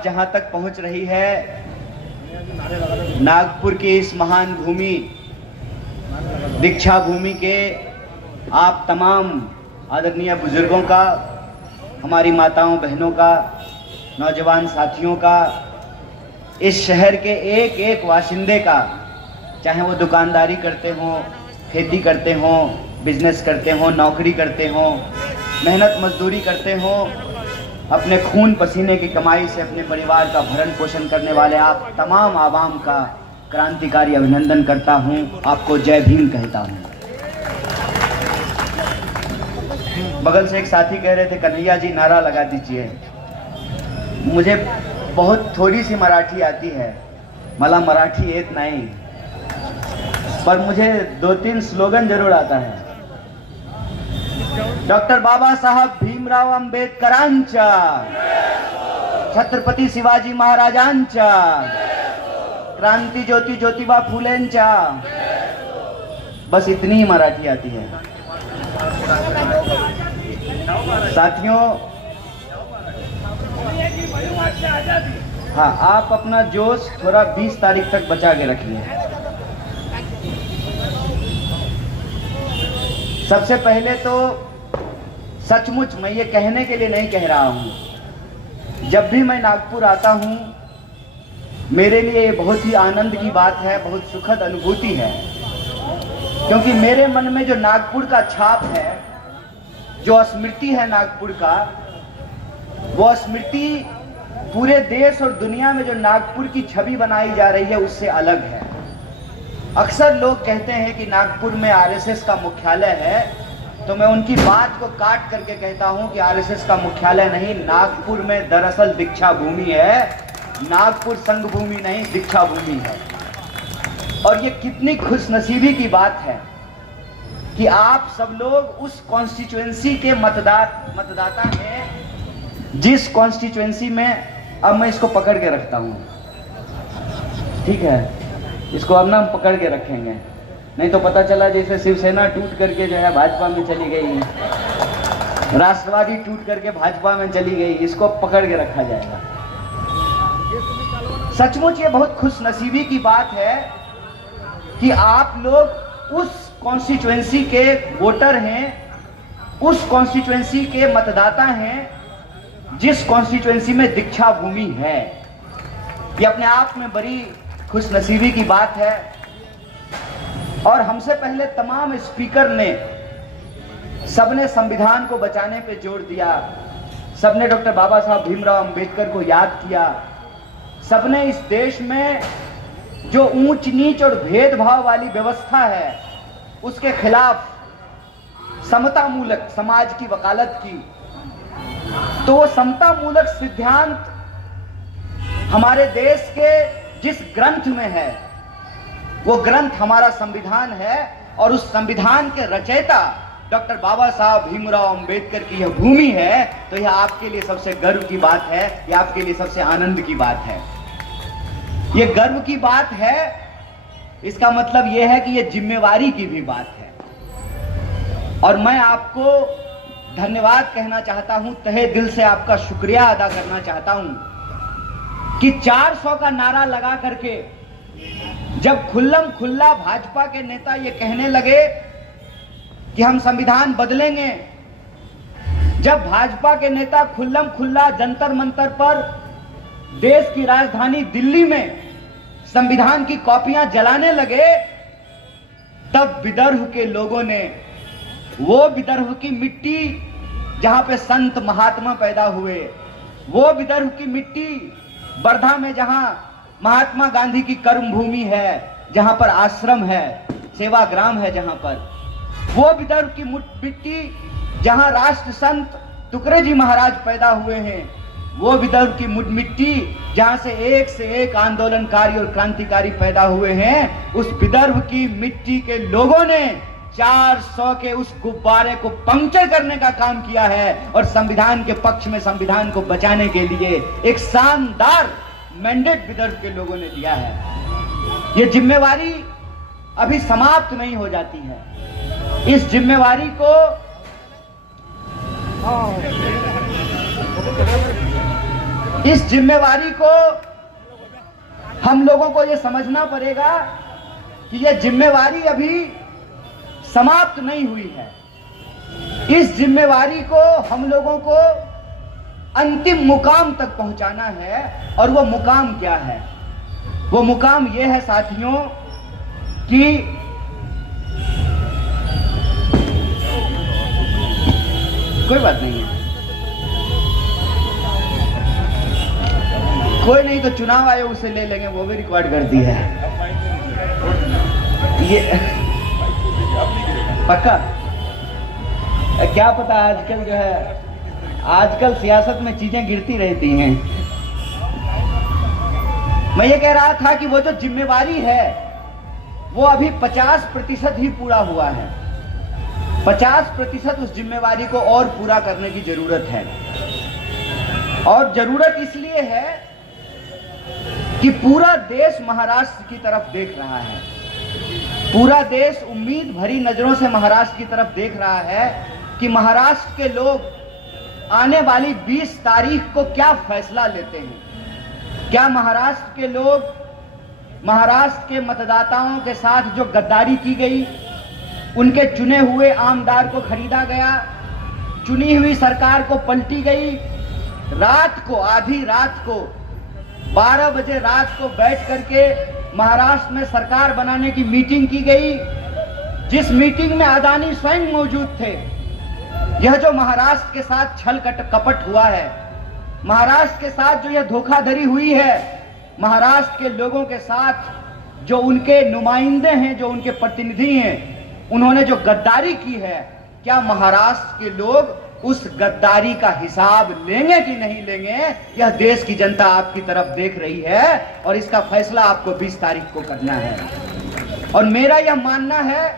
बात जहां तक पहुंच रही है, नागपुर की इस महान भूमि, दीक्षा भूमि के आप तमाम आदरणीय बुजुर्गों का, हमारी माताओं बहनों का, नौजवान साथियों का, इस शहर के एक एक वासिंदे का, चाहे वो दुकानदारी करते हों, खेती करते हों, बिजनेस करते हों, नौकरी करते हों, मेहनत मजदूरी करते हों, अपने खून पसीने की कमाई से अपने परिवार का भरण पोषण करने वाले आप तमाम आवाम का क्रांतिकारी अभिनंदन करता हूं, आपको जय भीम कहता हूं। बगल से एक साथी कह रहे थे, कन्हैया जी नारा लगा दीजिए। मुझे बहुत थोड़ी सी मराठी आती है, मला मराठी येत नहीं, पर मुझे 2-3 स्लोगन जरूर आता है। डॉक्टर बाबासाहेब भीमराव आंबेडकरांच्या, छत्रपती शिवाजी महाराजांच्या, क्रांती ज्योति ज्योतिबा फुलेंच्या, बस इतनी ही मराठी आती है। साथियों, हाँ, आप अपना जोश थोड़ा 20 तारीख तक बचा के रखिए। सबसे पहले तो सचमुच मैं ये कहने के लिए नहीं कह रहा हूँ, जब भी मैं नागपुर आता हूँ मेरे लिए ये बहुत ही आनंद की बात है, बहुत सुखद अनुभूति है, क्योंकि मेरे मन में जो नागपुर का छाप है, जो स्मृति है नागपुर का, वो स्मृति पूरे देश और दुनिया में जो नागपुर की छवि बनाई जा रही है उससे अलग है। अक्सर लोग कहते हैं कि नागपुर में आरएसएस का मुख्यालय है, तो मैं उनकी बात को काट करके कहता हूं कि आरएसएस का मुख्यालय नहीं, नागपुर में दरअसल दीक्षा भूमि है। नागपुर संघ भूमि नहीं, दीक्षा भूमि है। और ये कितनी खुशनसीबी की बात है कि आप सब लोग उस कॉन्स्टिट्यूएंसी के मतदाता हैं, जिस कॉन्स्टिट्यूएंसी में, अब मैं इसको पकड़ के रखता हूं, ठीक है, इसको अब ना हम पकड़ के रखेंगे, नहीं तो पता चला जैसे शिवसेना टूट करके जो है भाजपा में चली गई, राष्ट्रवादी टूट करके भाजपा में चली गई, इसको पकड़ के रखा जाएगा। सचमुच ये बहुत खुशनसीबी की बात है कि आप लोग उस कॉन्स्टिट्यूएंसी के वोटर हैं, उस कॉन्स्टिट्यूएंसी के मतदाता हैं जिस कॉन्स्टिट्यूएंसी में दीक्षा भूमि है। ये अपने आप में बड़ी खुशनसीबी की बात है। और हमसे पहले तमाम स्पीकर ने, सबने संविधान को बचाने पे जोर दिया, सबने डॉक्टर बाबा साहब भीमराव अंबेडकर को याद किया, सबने इस देश में जो ऊंच नीच और भेदभाव वाली व्यवस्था है उसके खिलाफ समता मूलक समाज की वकालत की। तो वो समता मूलक सिद्धांत हमारे देश के जिस ग्रंथ में है, वो ग्रंथ हमारा संविधान है, और उस संविधान के रचयिता डॉक्टर बाबा साहब भीमराव अंबेडकर की यह भूमि है। तो यह आपके लिए सबसे गर्व की बात है, यह आपके लिए सबसे आनंद की बात है, यह गर्व की बात है। इसका मतलब यह है कि यह जिम्मेवारी की भी बात है। और मैं आपको धन्यवाद कहना चाहता हूं, तहे दिल से आपका शुक्रिया अदा करना चाहता हूं कि 400 का नारा लगा करके जब खुल्लम खुल्ला भाजपा के नेता ये कहने लगे कि हम संविधान बदलेंगे, जब भाजपा के नेता खुल्लम खुल्ला जंतर मंतर पर देश की राजधानी दिल्ली में संविधान की कॉपियां जलाने लगे, तब विदर्भ के लोगों ने, वो विदर्भ की मिट्टी जहां पे संत महात्मा पैदा हुए, वो विदर्भ की मिट्टी वर्धा में जहां महात्मा गांधी की कर्म भूमि है, जहां पर आश्रम है, सेवाग्राम है, जहां पर वो विदर्भ की मिट्टी जहां राष्ट्र संत तुकरे जी महाराज पैदा हुए हैं, वो विदर्भ की मिट्टी जहां से एक आंदोलनकारी और क्रांतिकारी पैदा हुए हैं, उस विदर्भ की मिट्टी के लोगों ने 400 के उस गुब्बारे को पंक्चर करने का काम किया है और संविधान के पक्ष में संविधान को बचाने के लिए एक शानदार मैंडेट विदर्भ के लोगों ने दिया है। ये जिम्मेवारी अभी समाप्त नहीं हो जाती है। इस जिम्मेवारी को इस जिम्मेवारी को हम लोगों को यह समझना पड़ेगा कि यह जिम्मेवारी अभी समाप्त नहीं हुई है। इस जिम्मेवारी को हम लोगों को अंतिम मुकाम तक पहुंचाना है। और वो मुकाम क्या है? वो मुकाम ये है साथियों कि कोई बात नहीं है, कोई नहीं तो चुनाव आयोग से ले लेंगे, वो भी रिकॉर्ड कर दी है ये पक्का। क्या पता आजकल जो है, आजकल सियासत में चीजें गिरती रहती हैं। मैं ये कह रहा था कि वो जो जिम्मेवारी है वो अभी 50% ही पूरा हुआ है। 50% उस जिम्मेवारी को और पूरा करने की जरूरत है। और जरूरत इसलिए है कि पूरा देश महाराष्ट्र की तरफ देख रहा है। पूरा देश उम्मीद भरी नजरों से महाराष्ट्र की तरफ देख रहा है कि महाराष्ट्र के लोग आने वाली 20 तारीख को क्या फैसला लेते हैं। क्या महाराष्ट्र के लोग, महाराष्ट्र के मतदाताओं के साथ जो गद्दारी की गई, उनके चुने हुए आमदार को खरीदा गया, चुनी हुई सरकार को पलटी गई, रात को, आधी रात को, 12 बजे रात को बैठ करके महाराष्ट्र में सरकार बनाने की मीटिंग की गई, जिस मीटिंग में अदानी स्वयं मौजूद थे। यह जो महाराष्ट्र के साथ छल कपट हुआ है, महाराष्ट्र के साथ जो यह धोखाधड़ी हुई है, महाराष्ट्र के लोगों के साथ जो उनके नुमाइंदे हैं, जो उनके प्रतिनिधि हैं, उन्होंने जो गद्दारी की है, क्या महाराष्ट्र के लोग उस गद्दारी का हिसाब लेंगे कि नहीं लेंगे? यह देश की जनता आपकी तरफ देख रही है और इसका फैसला आपको 20 तारीख को करना है। और मेरा यह मानना है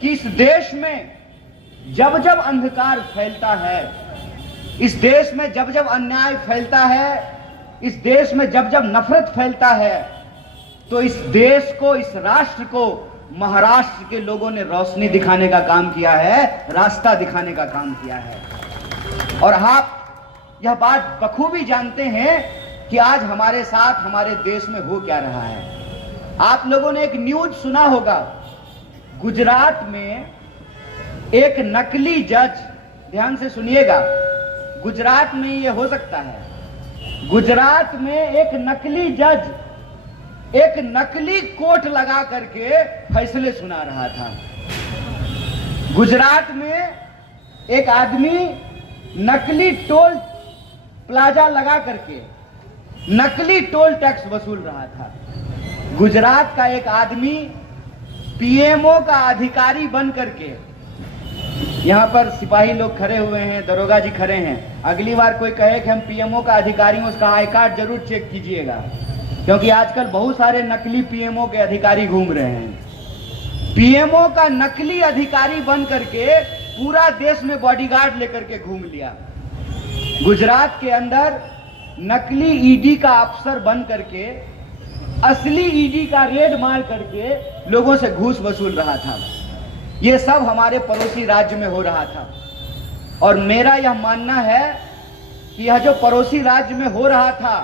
कि इस देश में जब जब अंधकार फैलता है, इस देश में जब जब अन्याय फैलता है, इस देश में जब जब नफरत फैलता है, तो इस देश को, इस राष्ट्र को महाराष्ट्र के लोगों ने रोशनी दिखाने का काम किया है, रास्ता दिखाने का काम किया है। और आप यह बात बखूबी जानते हैं कि आज हमारे साथ, हमारे देश में हो क्या रहा है। आप लोगों ने एक न्यूज सुना होगा, गुजरात में एक नकली जज, ध्यान से सुनिएगा, गुजरात में ये हो सकता है, गुजरात में एक नकली जज एक नकली कोट लगा करके फैसले सुना रहा था। गुजरात में एक आदमी नकली टोल प्लाजा लगा करके नकली टोल टैक्स वसूल रहा था। गुजरात का एक आदमी पीएमओ का अधिकारी बन करके, यहां पर सिपाही लोग खड़े हुए हैं, दरोगा जी खड़े हैं, अगली बार कोई कहे कि हम पीएमओ का अधिकारी हैं, उसका आई कार्ड जरूर चेक कीजिएगा, क्योंकि आजकल बहुत सारे नकली पीएमओ के अधिकारी घूम रहे हैं। पीएमओ का नकली अधिकारी बन करके पूरा देश में बॉडीगार्ड लेकर के घूम लिया। गुजरात के अंदर नकली ईडी का अफसर बन करके असली ईडी का रेड मार करके लोगों से घूस वसूल रहा था। यह सब हमारे पड़ोसी राज्य में हो रहा था। और मेरा यह मानना है कि यह जो पड़ोसी राज्य में हो रहा था,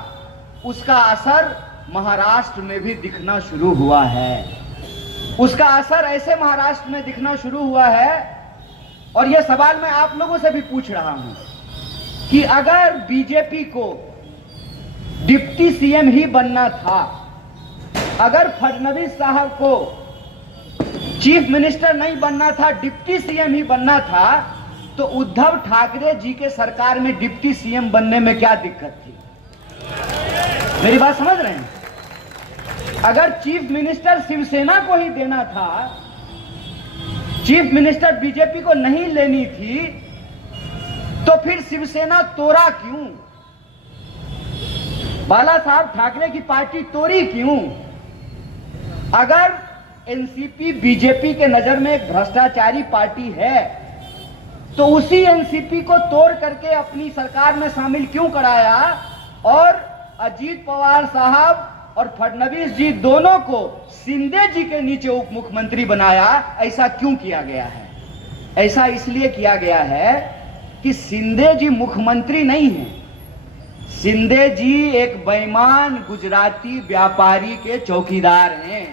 उसका असर महाराष्ट्र में भी दिखना शुरू हुआ है। उसका असर ऐसे महाराष्ट्र में दिखना शुरू हुआ है। और यह सवाल मैं आप लोगों से भी पूछ रहा हूं कि अगर बीजेपी को डिप्टी सीएम ही बनना था, अगर फडणवीस साहब को चीफ मिनिस्टर नहीं बनना था, डिप्टी सीएम ही बनना था, तो उद्धव ठाकरे जी के सरकार में डिप्टी सीएम बनने में क्या दिक्कत थी? मेरी बात समझ रहे हैं? अगर चीफ मिनिस्टर शिवसेना को ही देना था, चीफ मिनिस्टर बीजेपी को नहीं लेनी थी, तो फिर शिवसेना तोड़ा क्यों? बाला साहब ठाकरे की पार्टी तोड़ी क्यों? अगर एनसीपी बीजेपी के नजर में एक भ्रष्टाचारी पार्टी है, तो उसी एनसीपी को तोड़ करके अपनी सरकार में शामिल क्यों कराया और अजीत पवार साहब और फडणवीस जी दोनों को शिंदे जी के नीचे उप मुख्यमंत्री बनाया? ऐसा क्यों किया गया है? ऐसा इसलिए किया गया है कि शिंदे जी मुख्यमंत्री नहीं है, शिंदे जी एक बेईमान गुजराती व्यापारी के चौकीदार हैं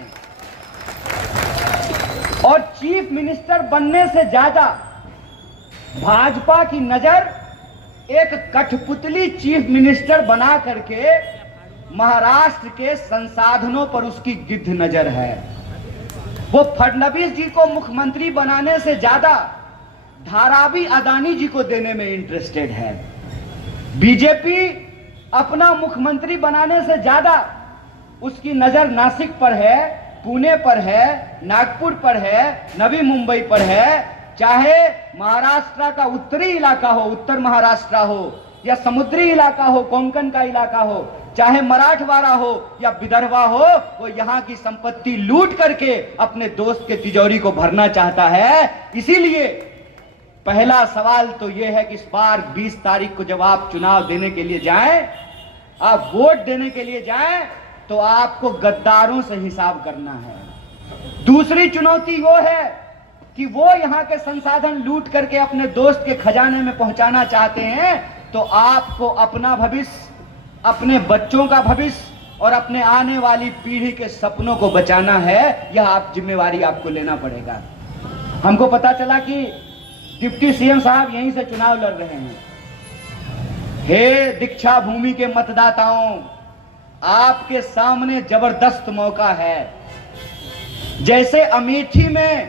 और चीफ मिनिस्टर बनने से ज्यादा भाजपा की नजर एक कठपुतली चीफ मिनिस्टर बना करके महाराष्ट्र के संसाधनों पर उसकी गिद्ध नजर है। वो फडणवीस जी को मुख्यमंत्री बनाने से ज्यादा धारावी अदानी जी को देने में इंटरेस्टेड है। बीजेपी अपना मुख्यमंत्री बनाने से ज्यादा उसकी नजर नासिक पर है, पुणे पर है, नागपुर पर है, नवी मुंबई पर है। चाहे महाराष्ट्र का उत्तरी इलाका हो, उत्तर महाराष्ट्र हो, या समुद्री इलाका हो, कोंकण का इलाका हो, चाहे मराठवाड़ा हो या विदर्भा हो, वो यहाँ की संपत्ति लूट करके अपने दोस्त के तिजोरी को भरना चाहता है। इसीलिए पहला सवाल तो यह है कि इस बार 20 तारीख को जब आप चुनाव देने के लिए जाएं, आप वोट देने के लिए जाएं, तो आपको गद्दारों से हिसाब करना है। दूसरी चुनौती वो है कि वो यहाँ के संसाधन लूट करके अपने दोस्त के खजाने में पहुंचाना चाहते हैं, तो आपको अपना भविष्य, अपने बच्चों का भविष्य और अपने आने वाली पीढ़ी के सपनों को बचाना है। यह आप जिम्मेवारी आपको लेना पड़ेगा। हमको पता चला कि डिप्टी सीएम साहब यहीं से चुनाव लड़ रहे हैं। हे दीक्षा भूमि के मतदाताओं, आपके सामने जबरदस्त मौका है। जैसे अमेठी में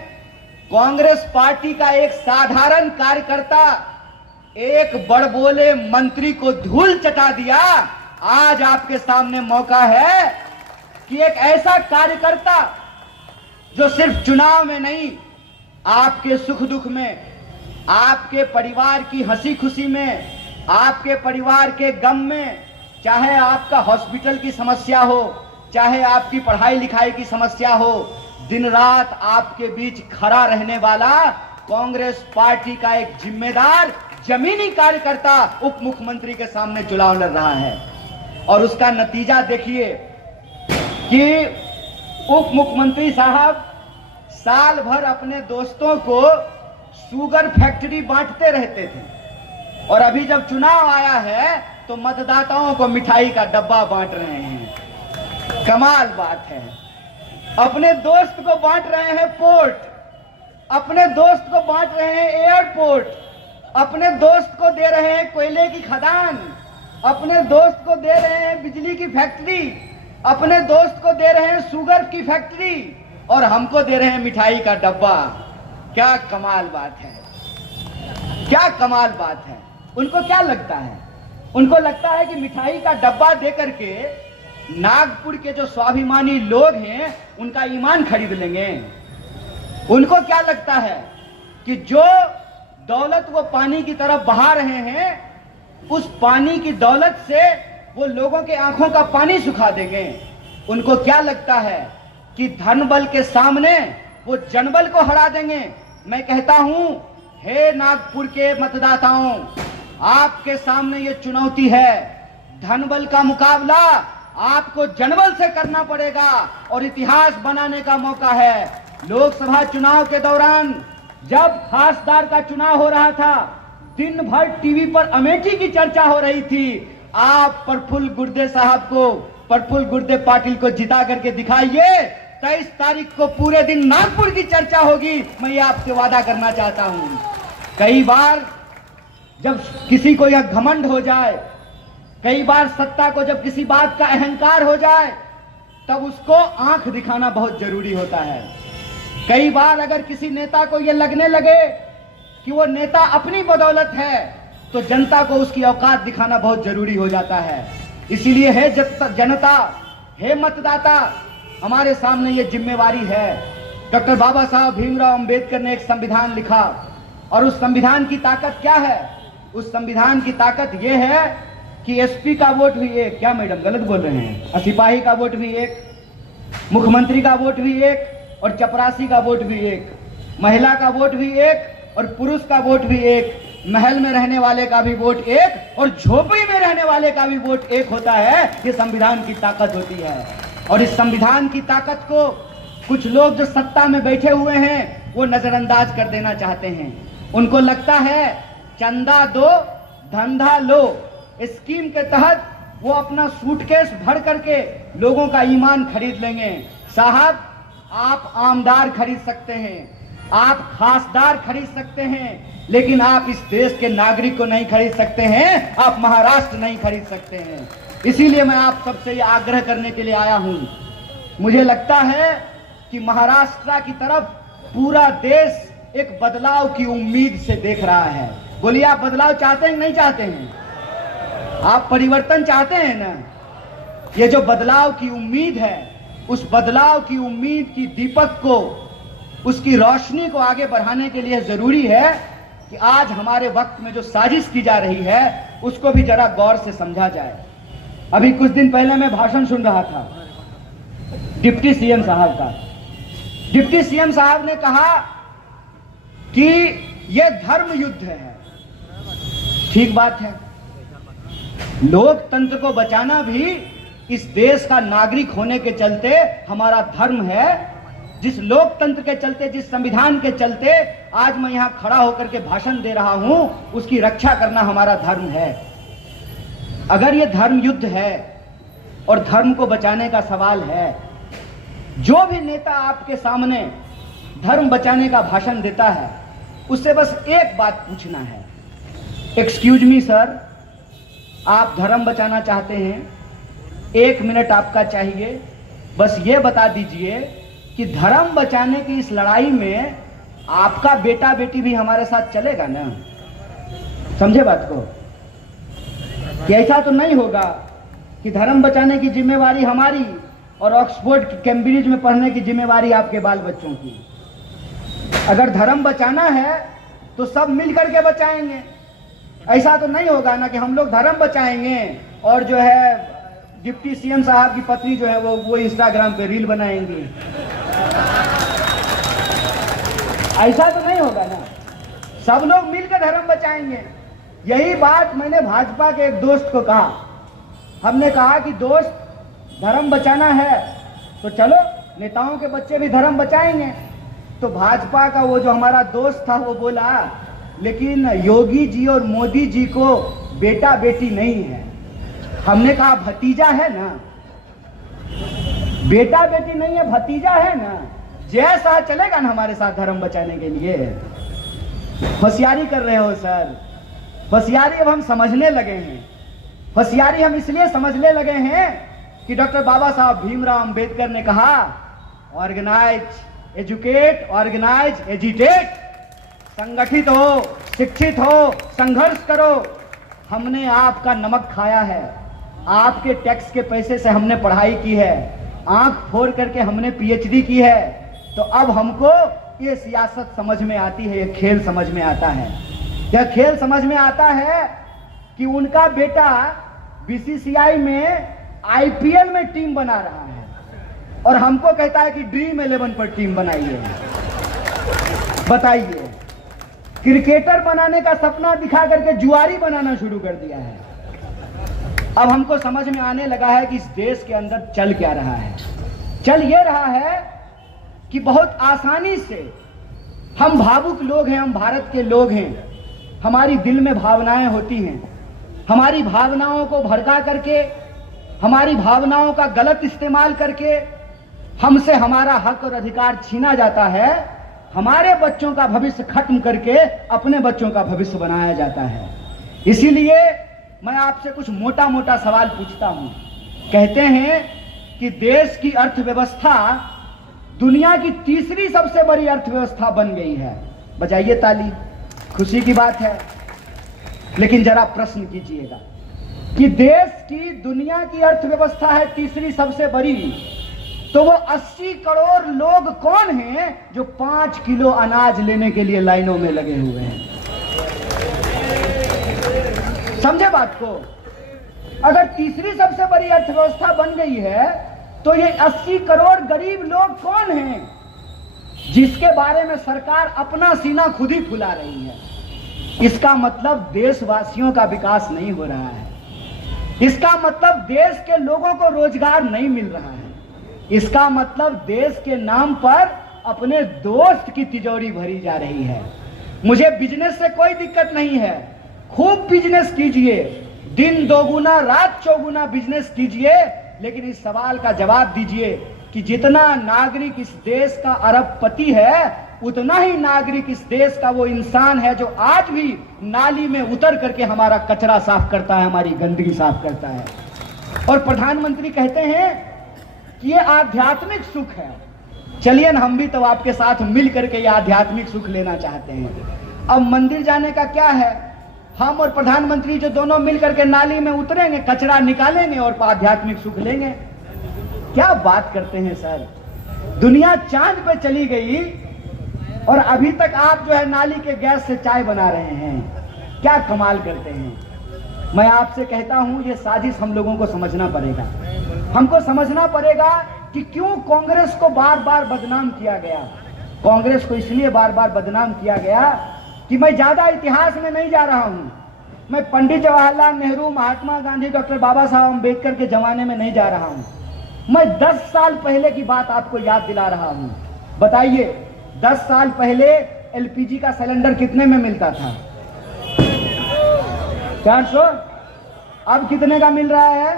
कांग्रेस पार्टी का एक साधारण कार्यकर्ता एक बड़बोले मंत्री को धूल चटा दिया, आज आपके सामने मौका है कि एक ऐसा कार्यकर्ता जो सिर्फ चुनाव में नहीं, आपके सुख दुख में, आपके परिवार की हंसी खुशी में, आपके परिवार के गम में, चाहे आपका हॉस्पिटल की समस्या हो, चाहे आपकी पढ़ाई लिखाई की समस्या हो, दिन रात आपके बीच खड़ा रहने वाला कांग्रेस पार्टी का एक जिम्मेदार जमीनी कार्यकर्ता उप मुख्यमंत्री के सामने चुनाव लड़ रहा है। और उसका नतीजा देखिए कि उप मुख्यमंत्री साहब साल भर अपने दोस्तों को शुगर फैक्ट्री बांटते रहते थे, और अभी जब चुनाव आया है तो मतदाताओं को मिठाई का डब्बा बांट रहे हैं। कमाल बात है। अपने दोस्त को बांट रहे हैं पोर्ट, अपने दोस्त को बांट रहे हैं एयरपोर्ट, अपने दोस्त को दे रहे हैं कोयले की खदान, अपने दोस्त को दे रहे हैं बिजली की फैक्ट्री, अपने दोस्त को दे रहे हैं शुगर की फैक्ट्री, और हमको दे रहे हैं मिठाई का डब्बा। क्या कमाल बात है, क्या कमाल बात है। उनको क्या लगता है? उनको लगता है कि मिठाई का डब्बा दे करके नागपुर के जो स्वाभिमानी लोग हैं उनका ईमान खरीद लेंगे। उनको क्या लगता है कि जो दौलत वो पानी की तरफ बहा रहे हैं, उस पानी की दौलत से वो लोगों के आंखों का पानी सुखा देंगे। उनको क्या लगता है कि धन बल के सामने वो जनबल को हरा देंगे। मैं कहता हूं, हे नागपुर के मतदाताओं, आपके सामने ये चुनौती है। धन बल का मुकाबला आपको जनबल से करना पड़ेगा और इतिहास बनाने का मौका है। लोकसभा चुनाव के दौरान जब खासदार का चुनाव हो रहा था, दिन भर टीवी पर अमेठी की चर्चा हो रही थी। आप प्रफुल्ल गुर्दे साहब को, प्रफुल्ल गुर्दे पाटिल को जिता करके दिखाइए, 23 तारीख को पूरे दिन नागपुर की चर्चा होगी। मैं ये आपसे वादा करना चाहता हूं। कई बार जब किसी को यह घमंड हो जाए, कई बार सत्ता को जब किसी बात का अहंकार हो जाए, तब उसको आंख दिखाना बहुत जरूरी होता है। कई बार अगर किसी नेता को यह लगने लगे कि वो नेता अपनी बदौलत है, तो जनता को उसकी औकात दिखाना बहुत जरूरी हो जाता है। इसीलिए है जनता, हे मतदाता, हमारे सामने ये जिम्मेवारी है। डॉक्टर बाबा साहब भीमराव अंबेडकर ने एक संविधान लिखा, और उस संविधान की ताकत क्या है? उस संविधान की ताकत यह है कि एसपी का वोट भी एक, क्या मैडम गलत बोल रहे हैं, सिपाही का वोट भी एक, मुख्यमंत्री का वोट भी एक, और चपरासी का वोट भी एक, महिला का वोट भी एक, और पुरुष का वोट भी एक, महल में रहने वाले का भी वोट एक, और झोपड़ी में रहने वाले का भी वोट एक होता है। ये संविधान की ताकत होती है। और इस संविधान की ताकत को कुछ लोग जो सत्ता में बैठे हुए हैं वो नजरअंदाज कर देना चाहते हैं। उनको लगता है चंदा दो धंधा लो, स्कीम के तहत वो अपना सूटकेस भर करके लोगों का ईमान खरीद लेंगे। साहब, आप आमदार खरीद सकते हैं, आप खासदार खरीद सकते हैं, लेकिन आप इस देश के नागरिक को नहीं खरीद सकते हैं, आप महाराष्ट्र नहीं खरीद सकते हैं। इसीलिए मैं आप सबसे ये आग्रह करने के लिए आया हूं। मुझे लगता है कि महाराष्ट्र की तरफ पूरा देश एक बदलाव की उम्मीद से देख रहा है। बोलिए, आप बदलाव चाहते हैं कि नहीं चाहते हैं? आप परिवर्तन चाहते हैं ना? ये जो बदलाव की उम्मीद है, उस बदलाव की उम्मीद की दीपक को, उसकी रोशनी को आगे बढ़ाने के लिए जरूरी है कि आज हमारे वक्त में जो साजिश की जा रही है उसको भी जरा गौर से समझा जाए। अभी कुछ दिन पहले मैं भाषण सुन रहा था डिप्टी सीएम साहब का। डिप्टी सीएम साहब ने कहा कि यह धर्म युद्ध है। ठीक बात है, लोकतंत्र को बचाना भी इस देश का नागरिक होने के चलते हमारा धर्म है। जिस लोकतंत्र के चलते, जिस संविधान के चलते आज मैं यहां खड़ा होकर के भाषण दे रहा हूं, उसकी रक्षा करना हमारा धर्म है। अगर यह धर्म युद्ध है और धर्म को बचाने का सवाल है, जो भी नेता आपके सामने धर्म बचाने का भाषण देता है उससे बस एक बात पूछना है, एक्सक्यूज मी सर, आप धर्म बचाना चाहते हैं, 1 मिनट आपका चाहिए, बस ये बता दीजिए कि धर्म बचाने की इस लड़ाई में आपका बेटा बेटी भी हमारे साथ चलेगा ना? समझे बात को? कि ऐसा तो नहीं होगा कि धर्म बचाने की जिम्मेवारी हमारी और ऑक्सफोर्ड कैम्ब्रिज में पढ़ने की जिम्मेवारी आपके बाल बच्चों की। अगर धर्म बचाना है तो सब मिलकर के बचाएंगे। ऐसा तो नहीं होगा ना कि हम लोग धर्म बचाएंगे और जो है डिप्टी सीएम साहब की पत्नी जो है वो इंस्टाग्राम पे रील बनाएंगी। ऐसा तो नहीं होगा ना, सब लोग मिलकर धर्म बचाएंगे। यही बात मैंने भाजपा के एक दोस्त को कहा। हमने कहा कि दोस्त, धर्म बचाना है तो चलो नेताओं के बच्चे भी धर्म बचाएंगे। तो भाजपा का वो जो हमारा दोस्त था वो बोला, लेकिन योगी जी और मोदी जी को बेटा बेटी नहीं है। हमने कहा भतीजा है ना, बेटा बेटी नहीं है, भतीजा है ना। जैसा चलेगा ना हमारे साथ धर्म बचाने के लिए। होशियारी कर रहे हो सर, होशियारी अब हम समझने लगे हैं। होशियारी हम इसलिए समझने लगे हैं कि डॉक्टर बाबा साहब भीमराव अंबेडकर ने कहा, ऑर्गेनाइज, एजुकेट, ऑर्गेनाइज, एजिटेट। संगठित हो, शिक्षित हो, संघर्ष करो। हमने आपका नमक खाया है, आपके टैक्स के पैसे से हमने पढ़ाई की है, आंख फोड़ करके हमने पीएचडी की है। तो अब हमको ये सियासत समझ में आती है, ये खेल समझ में आता है। यह खेल समझ में आता है कि उनका बेटा बीसीसीआई में आईपीएल में टीम बना रहा है और हमको कहता है कि ड्रीम 11 पर टीम बनाइए। बताइए, क्रिकेटर बनाने का सपना दिखा करके जुआरी बनाना शुरू कर दिया है। अब हमको समझ में आने लगा है कि इस देश के अंदर चल क्या रहा है। चल ये रहा है कि बहुत आसानी से हम भावुक लोग हैं, हम भारत के लोग हैं, हमारी दिल में भावनाएं होती हैं। हमारी भावनाओं को भड़का करके, हमारी भावनाओं का गलत इस्तेमाल करके हमसे हमारा हक और अधिकार छीना जाता है। हमारे बच्चों का भविष्य खत्म करके अपने बच्चों का भविष्य बनाया जाता है। इसीलिए मैं आपसे कुछ मोटा मोटा सवाल पूछता हूं। कहते हैं कि देश की अर्थव्यवस्था दुनिया की तीसरी सबसे बड़ी अर्थव्यवस्था बन गई है। बजाइए ताली, खुशी की बात है। लेकिन जरा प्रश्न कीजिएगा कि देश की, दुनिया की अर्थव्यवस्था है तीसरी सबसे बड़ी, तो वो 80 करोड़ लोग कौन हैं जो 5 किलो अनाज लेने के लिए लाइनों में लगे हुए हैं? समझे बात को? अगर तीसरी सबसे बड़ी अर्थव्यवस्था बन गई है तो ये 80 करोड़ गरीब लोग कौन हैं जिसके बारे में सरकार अपना सीना खुद ही फुला रही है? इसका मतलब देशवासियों का विकास नहीं हो रहा है। इसका मतलब देश के लोगों को रोजगार नहीं मिल रहा है। इसका मतलब देश के नाम पर अपने दोस्त की तिजोरी भरी जा रही है। मुझे बिजनेस से कोई दिक्कत नहीं है, खूब बिजनेस कीजिए, दिन दोगुना रात चौगुना बिजनेस कीजिए, लेकिन इस सवाल का जवाब दीजिए कि जितना नागरिक इस देश का अरबपति है, उतना ही नागरिक इस देश का वो इंसान है जो आज भी नाली में उतर करके हमारा कचरा साफ करता है, हमारी गंदगी साफ करता है। और प्रधानमंत्री कहते हैं कि ये आध्यात्मिक सुख है। चलिए न, हम भी तो आपके साथ मिल करके ये आध्यात्मिक सुख लेना चाहते हैं। अब मंदिर जाने का क्या है, हम और प्रधानमंत्री जो दोनों मिल करके नाली में उतरेंगे, कचरा निकालेंगे और आध्यात्मिक सुख लेंगे। क्या बात करते हैं सर, दुनिया चांद पे चली गई और अभी तक आप जो है नाली के गैस से चाय बना रहे हैं। क्या कमाल करते हैं। मैं आपसे कहता हूं, ये साजिश हम लोगों को समझना पड़ेगा। हमको समझना पड़ेगा कि क्यों कांग्रेस को बार बार बदनाम किया गया। कांग्रेस को इसलिए बार बार बदनाम किया गया कि मैं ज्यादा इतिहास में नहीं जा रहा हूं, मैं पंडित जवाहरलाल नेहरू, महात्मा गांधी, डॉक्टर बाबा साहब अम्बेडकर के जमाने में नहीं जा रहा हूं। मैं 10 साल पहले की बात आपको याद दिला रहा हूं। बताइए, 10 साल पहले एलपीजी का सिलेंडर कितने में मिलता था? 400। अब कितने का मिल रहा है?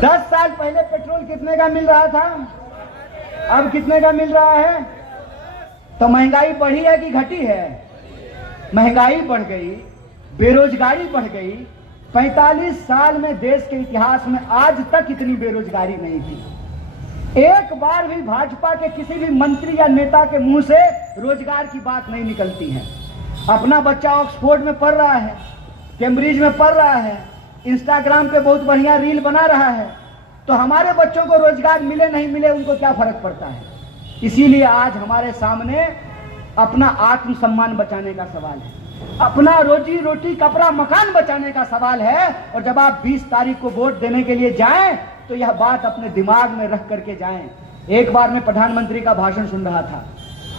10 साल पहले पेट्रोल कितने का मिल रहा था? अब कितने का मिल रहा है? तो महंगाई बढ़ी है कि घटी है? महंगाई बढ़ गई, बेरोजगारी बढ़ गई। 45 साल में देश के इतिहास में आज तक इतनी बेरोजगारी नहीं थी। एक बार भी भाजपा के किसी भी मंत्री या नेता के मुंह से रोजगार की बात नहीं निकलती है। अपना बच्चा ऑक्सफोर्ड में पढ़ रहा है, कैम्ब्रिज में पढ़ रहा है, इंस्टाग्राम पे बहुत बढ़िया रील बना रहा है, तो हमारे बच्चों को रोजगार मिले नहीं मिले उनको क्या फर्क पड़ता है। इसीलिए आज हमारे सामने अपना आत्मसम्मान बचाने का सवाल है, अपना रोजी रोटी कपड़ा मकान बचाने का सवाल है। और जब आप 20 तारीख को वोट देने के लिए जाएं तो यह बात अपने दिमाग में रख करके जाएं। एक बार मैं प्रधानमंत्री का भाषण सुन रहा था।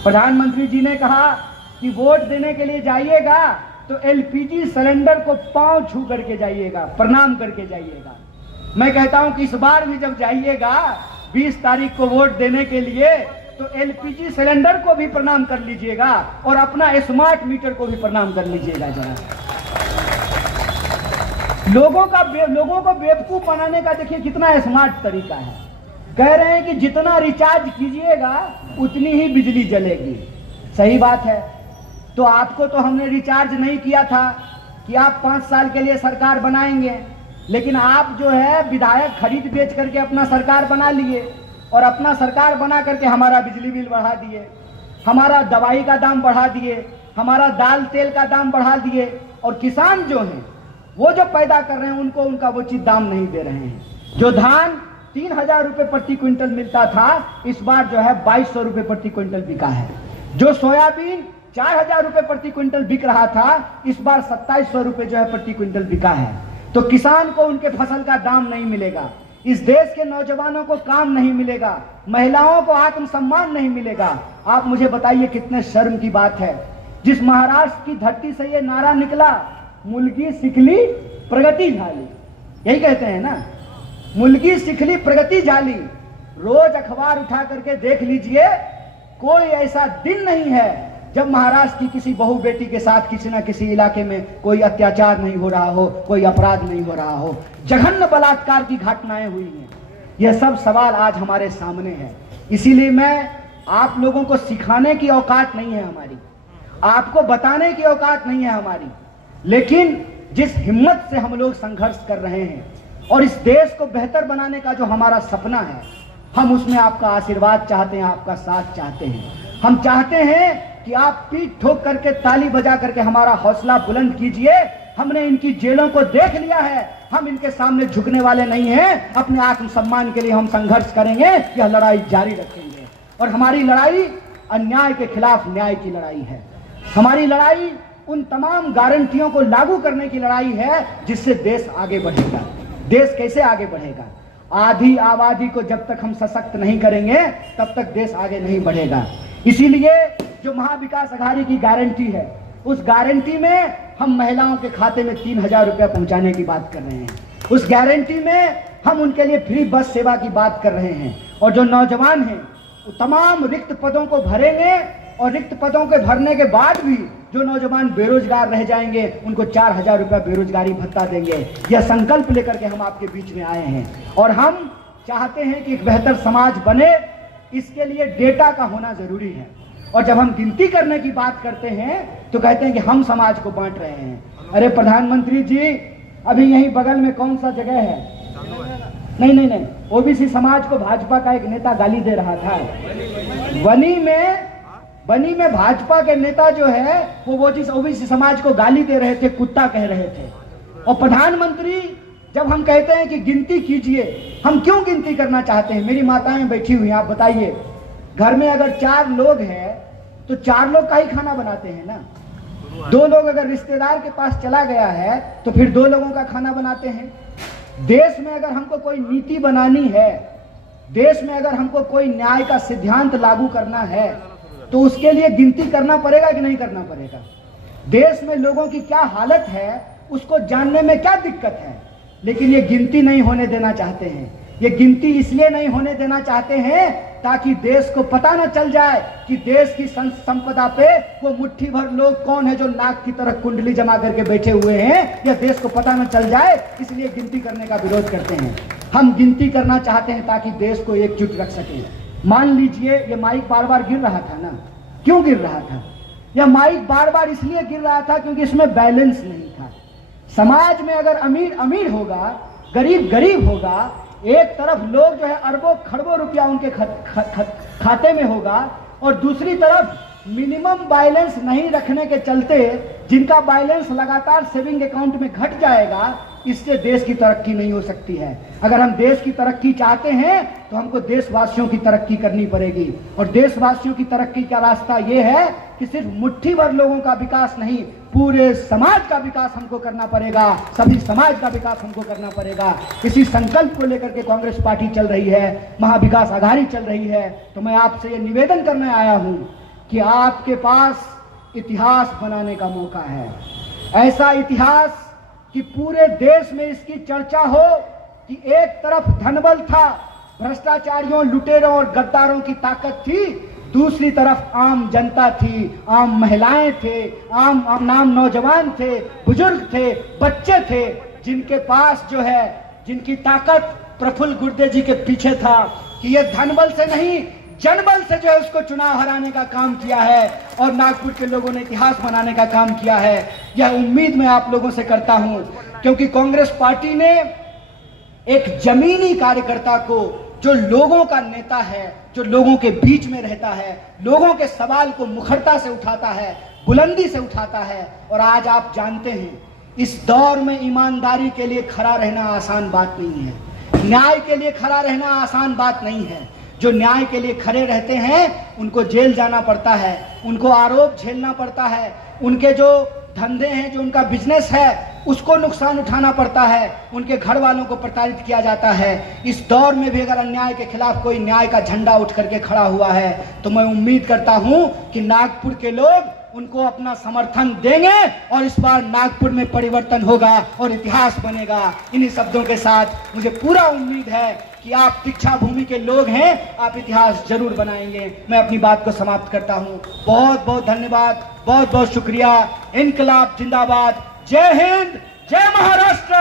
प्रधानमंत्री जी ने कहा कि वोट देने के लिए जाइएगा तो एलपीजी सिलेंडर को पांव छू करके जाइएगा, प्रणाम करके जाइएगा। मैं कहता हूं कि इस बार भी जब जाइएगा 20 तारीख को वोट देने के लिए तो एलपीजी सिलेंडर को भी प्रणाम कर लीजिएगा और अपना स्मार्ट मीटर को भी प्रणाम कर लीजिएगा। जरा लोगों को बेवकूफ बनाने का देखिए कितना स्मार्ट तरीका है। कह रहे हैं कि जितना रिचार्ज कीजिएगा उतनी ही बिजली जलेगी। सही बात है। तो आपको तो हमने रिचार्ज नहीं किया था कि आप 5 साल के लिए सरकार बनाएंगे, लेकिन आप जो है विधायक खरीद बेच करके अपना सरकार बना लिए और अपना सरकार बना करके हमारा बिजली बिल बढ़ा दिए, हमारा दवाई का दाम बढ़ा दिए, हमारा दाल तेल का दाम बढ़ा दिए। और किसान जो हैं वो जो पैदा कर रहे हैं उनको उनका वो चीज दाम नहीं दे रहे हैं। जो धान 3000 रुपए प्रति क्विंटल मिलता था, इस बार जो है 2200 रुपए प्रति क्विंटल बिका है। जो सोयाबीन 4000 रुपए प्रति क्विंटल बिक रहा था, इस बार 2700 रुपए जो है प्रति क्विंटल बिका है। तो किसान को उनके फसल का दाम नहीं मिलेगा, इस देश के नौजवानों को काम नहीं मिलेगा, महिलाओं को आत्मसम्मान नहीं मिलेगा। आप मुझे बताइए कितने शर्म की बात है। जिस महाराष्ट्र की धरती से ये नारा निकला, मुल्की सिखली प्रगति झाली, यही कहते हैं ना, मुल्की सिखली प्रगति झाली। रोज अखबार उठा करके देख लीजिए, कोई ऐसा दिन नहीं है जब महाराष्ट्र की किसी बहू बेटी के साथ किसी ना किसी इलाके में कोई अत्याचार नहीं हो रहा हो, कोई अपराध नहीं हो रहा हो, जघन्य बलात्कार की घटनाएं हुई हैं। यह सब सवाल आज हमारे सामने है। इसीलिए मैं आप लोगों को सिखाने की औकात नहीं है हमारी, आपको बताने की औकात नहीं है हमारी, लेकिन जिस हिम्मत से हम लोग संघर्ष कर रहे हैं और इस देश को बेहतर बनाने का जो हमारा सपना है, हम उसमें आपका आशीर्वाद चाहते हैं, आपका साथ चाहते हैं। हम चाहते हैं कि आप पीठ ठोक करके ताली बजा करके हमारा हौसला बुलंद कीजिए। हमने इनकी जेलों को देख लिया है, हम इनके सामने झुकने वाले नहीं हैं। अपने आत्मसम्मान के लिए हम संघर्ष करेंगे, यह लड़ाई जारी रखेंगे। और हमारी लड़ाई अन्याय के खिलाफ न्याय की लड़ाई है। हमारी लड़ाई उन तमाम गारंटियों को लागू करने की लड़ाई है जिससे देश आगे बढ़ेगा। देश कैसे आगे बढ़ेगा? आधी आबादी को जब तक हम सशक्त नहीं करेंगे तब तक देश आगे नहीं बढ़ेगा। इसीलिए जो महाविकास अघाड़ी की गारंटी है, उस गारंटी में हम महिलाओं के खाते में 3000 रुपया पहुंचाने की बात कर रहे हैं। उस गारंटी में हम उनके लिए फ्री बस सेवा की बात कर रहे हैं। और जो नौजवान हैं वो तमाम रिक्त पदों को भरेंगे और रिक्त पदों के भरने के बाद भी जो नौजवान बेरोजगार रह जाएंगे उनको 4,000 रुपया बेरोजगारी भत्ता देंगे। यह संकल्प लेकर के हम आपके बीच में आए हैं और हम चाहते हैं कि एक बेहतर समाज बने, इसके लिए डेटा का होना जरूरी है। और जब हम गिनती करने की बात करते हैं तो कहते हैं कि हम समाज को बांट रहे हैं। अरे प्रधानमंत्री जी, अभी यहीं बगल में कौन सा जगह है, नहीं, ओबीसी समाज को भाजपा का एक नेता गाली दे रहा था। बनी में भाजपा के नेता जो है वो ओबीसी समाज को गाली दे रहे थे, कुत्ता कह रहे थे। और प्रधानमंत्री, जब हम कहते हैं कि गिनती कीजिए, हम क्यों गिनती करना चाहते हैं? मेरी माताएं बैठी हुई हैं, आप बताइए, घर में अगर 4 लोग हैं तो 4 लोग का ही खाना बनाते हैं ना। 2 लोग अगर रिश्तेदार के पास चला गया है तो फिर 2 लोगों का खाना बनाते हैं। देश में अगर हमको कोई नीति बनानी है, देश में अगर हमको कोई न्याय का सिद्धांत लागू करना है तो उसके लिए गिनती करना पड़ेगा कि नहीं करना पड़ेगा? देश में लोगों की क्या हालत है उसको जानने में क्या दिक्कत है? लेकिन ये गिनती नहीं होने देना चाहते हैं। ये गिनती इसलिए नहीं होने देना चाहते हैं ताकि देश को पता न चल जाए कि देश की संपदा पे वो मुट्ठी भर लोग कौन है जो नाक की तरह कुंडली जमा करके बैठे हुए हैं, यह देश को पता न चल जाए, इसलिए गिनती करने का विरोध करते हैं। हम गिनती करना चाहते हैं ताकि देश को एकजुट रख सके। मान लीजिए ये माइक बार बार गिर रहा था ना, क्यों गिर रहा था? यह माइक बार बार इसलिए गिर रहा था क्योंकि इसमें बैलेंस नहीं था। समाज में अगर अमीर अमीर होगा, गरीब गरीब होगा, एक तरफ लोग जो है अरबों खरबों रुपया उनके खाते में होगा और दूसरी तरफ मिनिमम बैलेंस नहीं रखने के चलते जिनका बैलेंस लगातार सेविंग अकाउंट में घट जाएगा, इससे देश की तरक्की नहीं हो सकती है। अगर हम देश की तरक्की चाहते हैं तो हमको देशवासियों की तरक्की करनी पड़ेगी और देशवासियों की तरक्की का रास्ता यह है कि सिर्फ मुट्ठी भर लोगों का विकास नहीं, पूरे समाज का विकास हमको करना पड़ेगा, सभी समाज का विकास हमको करना पड़ेगा। इसी संकल्प को लेकर के कांग्रेस पार्टी चल रही है, महाविकास आघाड़ी चल रही है। तो मैं आपसे ये निवेदन करने आया हूं कि आपके पास इतिहास बनाने का मौका है, ऐसा इतिहास कि पूरे देश में इसकी चर्चा हो कि एक तरफ धनबल था, भ्रष्टाचारियों, लुटेरों और गद्दारों की ताकत थी, दूसरी तरफ आम जनता थी, आम महिलाएं थे, आम नौजवान थे, बुजुर्ग थे, बच्चे थे, जिनके पास जो है, जिनकी ताकत प्रफुल्ल गुर्दे जी के पीछे था कि ये धनबल से नहीं जनबल से जो है उसको चुनाव हराने का काम किया है और नागपुर के लोगों ने इतिहास बनाने का काम किया है। यह उम्मीद मैं आप लोगों से करता हूं क्योंकि कांग्रेस पार्टी ने एक जमीनी कार्यकर्ता को, जो लोगों का नेता है, जो लोगों के बीच में रहता है, लोगों के सवाल को मुखरता से उठाता है, बुलंदी से उठाता है। और आज आप जानते हैं इस दौर में ईमानदारी के लिए खड़ा रहना आसान बात नहीं है, न्याय के लिए खड़ा रहना आसान बात नहीं है। जो न्याय के लिए खड़े रहते हैं उनको जेल जाना पड़ता है, उनको आरोप झेलना पड़ता है, उनके जो धंधे हैं, जो उनका बिजनेस है उसको नुकसान उठाना पड़ता है, उनके घर वालों को प्रताड़ित किया जाता है। इस दौर में भी अगर अन्याय के खिलाफ कोई न्याय का झंडा उठ करके खड़ा हुआ है तो मैं उम्मीद करता हूं कि नागपुर के लोग उनको अपना समर्थन देंगे और इस बार नागपुर में परिवर्तन होगा और इतिहास बनेगा। इन्हीं शब्दों के साथ मुझे पूरा उम्मीद है कि आप दीक्षा भूमि के लोग हैं, आप इतिहास जरूर बनाएंगे। मैं अपनी बात को समाप्त करता हूं। बहुत बहुत धन्यवाद, बहुत बहुत शुक्रिया। इनकलाब जिंदाबाद। जय हिंद, जय महाराष्ट्र।